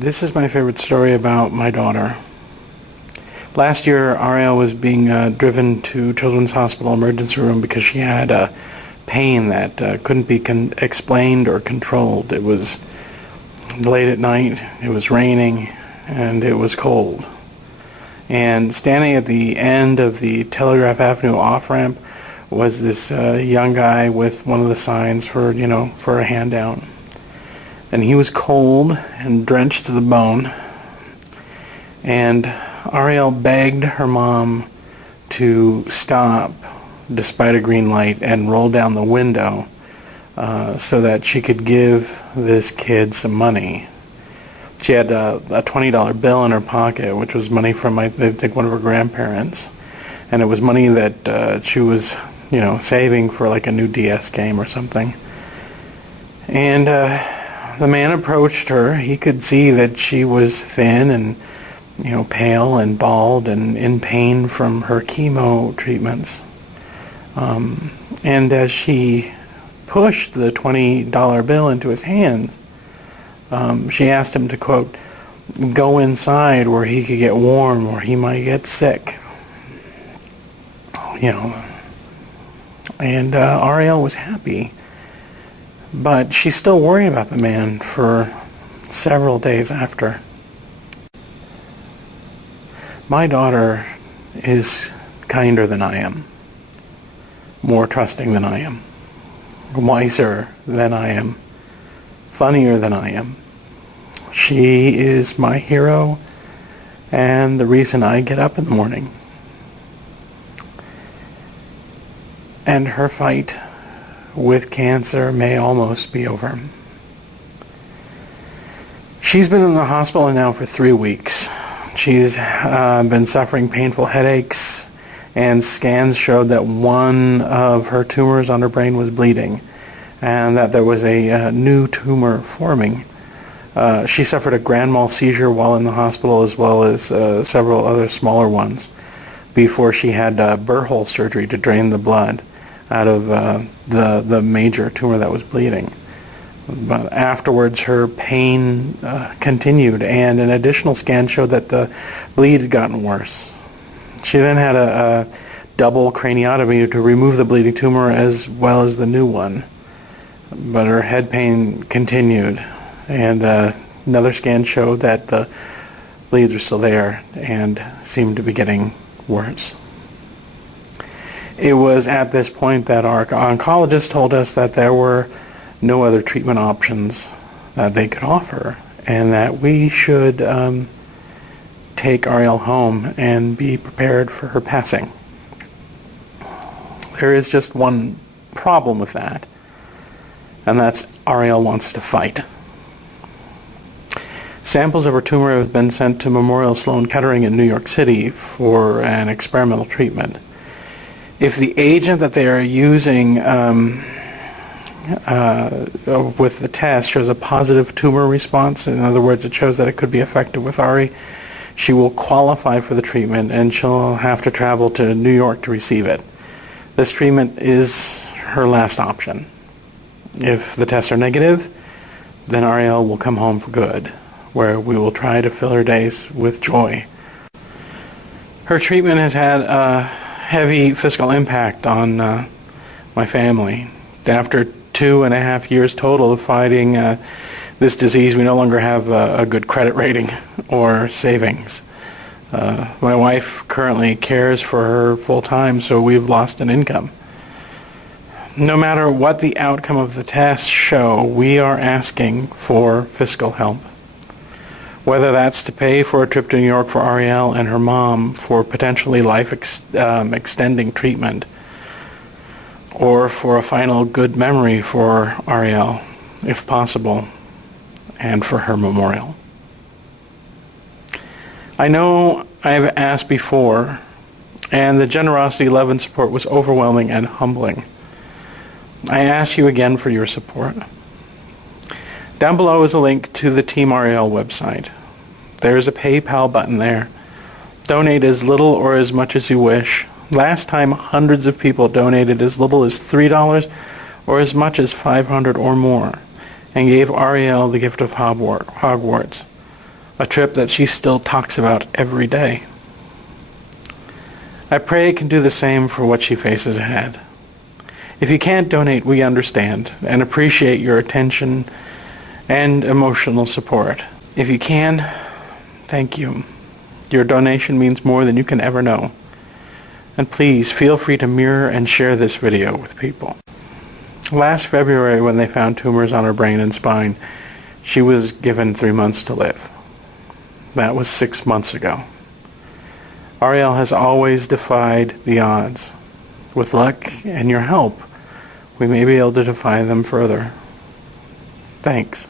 This is my favorite story about my daughter. Last year, Ariel was being driven to Children's Hospital emergency room because she had a pain that couldn't be explained or controlled. It was late at night, it was raining, and it was cold. And standing at the end of the Telegraph Avenue off-ramp was this young guy with one of the signs for a handout. And he was cold and drenched to the bone. And Ariel begged her mom to stop despite a green light and roll down the window so that she could give this kid some money. She had a $20 bill in her pocket, which was money from, I think, one of her grandparents. And it was money that she was, saving for like a new DS game or something. And the man approached her. He could see that she was thin and, pale and bald and in pain from her chemo treatments. And as she pushed the $20 bill into his hands, she asked him to, quote, go inside where he could get warm or he might get sick. And Ariel was happy. But she's still worried about the man for several days after. My daughter is kinder than I am, more trusting than I am, wiser than I am, funnier than I am. She is my hero and the reason I get up in the morning. And her fight with cancer may almost be over. She's been in the hospital now for 3 weeks. She's been suffering painful headaches, and scans showed that one of her tumors on her brain was bleeding and that there was a new tumor forming. She suffered a grand mal seizure while in the hospital, as well as several other smaller ones, before she had burr hole surgery to drain the blood out of the major tumor that was bleeding. But afterwards, her pain continued, and an additional scan showed that the bleed had gotten worse. She then had a double craniotomy to remove the bleeding tumor as well as the new one. But her head pain continued, and another scan showed that the bleeds were still there and seemed to be getting worse. It was at this point that our oncologist told us that there were no other treatment options that they could offer, and that we should take Ariel home and be prepared for her passing. There is just one problem with that, and that's Ariel wants to fight. Samples of her tumor have been sent to Memorial Sloan Kettering in New York City for an experimental treatment. If the agent that they are using with the test shows a positive tumor response, in other words, it shows that it could be effective with Ari, she will qualify for the treatment and she'll have to travel to New York to receive it. This treatment is her last option. If the tests are negative, then Ariel will come home for good, where we will try to fill her days with joy. Her treatment has had a heavy fiscal impact on my family. After 2.5 years total of fighting this disease, we no longer have a good credit rating or savings. My wife currently cares for her full-time, so we've lost an income. No matter what the outcome of the tests show, we are asking for fiscal help. Whether that's to pay for a trip to New York for Ariel and her mom for potentially life-extending treatment, or for a final good memory for Ariel, if possible, and for her memorial. I know I've asked before, and the generosity, love, and support was overwhelming and humbling. I ask you again for your support. Down below is a link to the Team Ariel website. There is a PayPal button there. Donate as little or as much as you wish. Last time, hundreds of people donated as little as $3 or as much as $500 or more, and gave Ariel the gift of Hogwarts. a trip that she still talks about every day. I pray it can do the same for what she faces ahead. If you can't donate, we understand and appreciate your attention and emotional support. If you can, thank you. Your donation means more than you can ever know. And please feel free to mirror and share this video with people. Last February, when they found tumors on her brain and spine, she was given 3 months to live. That was 6 months ago. Ariel has always defied the odds. With luck and your help, we may be able to defy them further. Thanks.